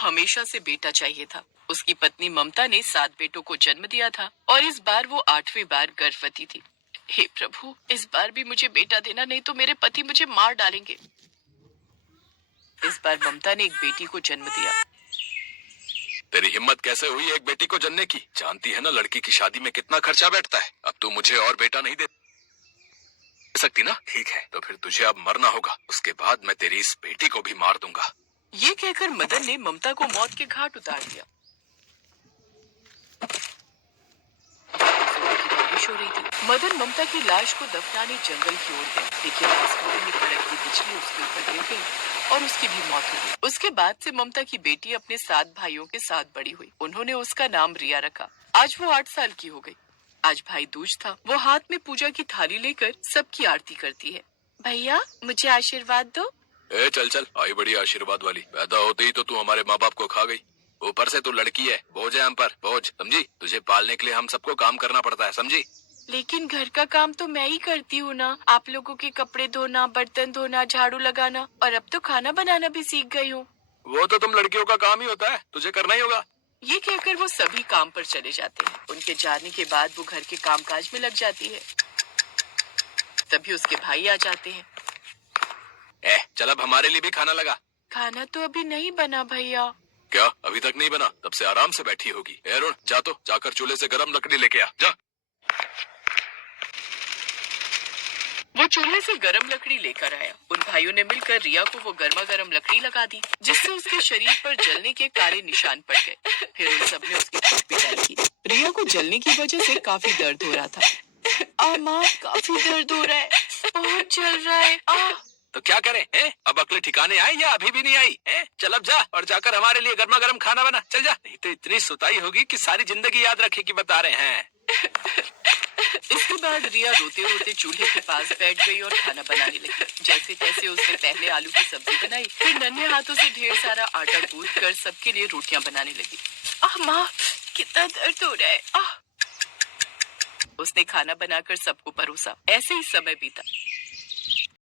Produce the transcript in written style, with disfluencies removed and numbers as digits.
हमेशा से बेटा चाहिए था। उसकी पत्नी ममता ने 7 बेटों को जन्म दिया था और इस बार वो 8वीं बार गर्भवती थी। हे प्रभु, इस बार भी मुझे बेटा देना, नहीं तो मेरे पति मुझे मार डालेंगे। इस बार ममता ने एक बेटी को जन्म दिया। तेरी हिम्मत कैसे हुई एक बेटी को जन्ने की? जानती है ना लड़की की शादी में कितना खर्चा बैठता है। अब तू मुझे और बेटा नहीं दे सकती ना? ठीक है, तो फिर तुझे अब मरना होगा। उसके बाद मैं तेरी इस बेटी को भी मार दूंगा। ये कहकर मदन ने ममता को मौत के घाट उतार दिया। सुबह की बारिश हो रही थी। मदन ममता की लाश को दफनाने जंगल की ओर गए, लेकिन आसमान में कड़कती बिजली उसके ऊपर गिर गई और उसकी भी मौत हो गई। उसके बाद से ममता की बेटी अपने 7 भाइयों के साथ बड़ी हुई। उन्होंने उसका नाम रिया रखा। आज वो 8 साल की हो गई। आज भाई दूज था। वो हाथ में पूजा की थाली लेकर सबकी आरती करती है। भैया, मुझे आशीर्वाद दो। ए चल चल, आई बड़ी आशीर्वाद वाली। पैदा होते ही तो तू हमारे माँ बाप को खा गई। ऊपर से तू लड़की है, बोझ है हम पर, बोझ, समझी? तुझे पालने के लिए हम सबको काम करना पड़ता है, समझी? लेकिन घर का काम तो मैं ही करती हूँ ना। आप लोगों के कपड़े धोना, बर्तन धोना, झाड़ू लगाना, और अब तो खाना बनाना भी सीख गई हूँ। वो तो तुम लड़कियों का काम ही होता है, तुझे करना ही होगा। ये कहकर वो सभी काम पर चले जाते हैं। उनके जाने के बाद वो घर के कामकाज में लग जाती है। तभी उसके भाई आ जाते हैं। चल अब हमारे लिए भी खाना लगा। खाना तो अभी नहीं बना भैया। क्या अभी तक नहीं बना? तब से आराम से बैठी होगी। अरुण, जा तो जाकर चूल्हे से गरम लकड़ी लेके आ, जा। वो चूल्हे से गरम लकड़ी लेकर आया। उन भाइयों ने मिलकर रिया को वो गर्मा गर्म लकड़ी लगा दी, जिससे उसके शरीर पर जलने के काले निशान पड़ गए। फिर उन सब ने उसकी खूब पिटाई की। रिया को जलने की वजह से काफी दर्द हो रहा था। माँ, काफी दर्द हो रहा है, बहुत जल रहा है। तो क्या करें हैं? अब अकल ठिकाने आई या अभी भी नहीं आई हैं? चल अब जा और जाकर हमारे लिए गर्मा गर्म खाना बना, चल जा। नहीं तो इतनी सुताई होगी कि सारी जिंदगी याद रखेगी, बता रहे हैं। इसके बाद रिया रोते रोते चूल्हे के पास बैठ गई और खाना बनाने लगी। जैसे तैसे उसने पहले आलू की सब्जी बनाई, फिर नन्हे हाथों से ढेर सारा आटा गूंथ कर सबके लिए रोटियां बनाने लगी। माँ, कितना दर्द हो रहा है। उसने खाना बनाकर सबको परोसा। ऐसे ही समय बीता।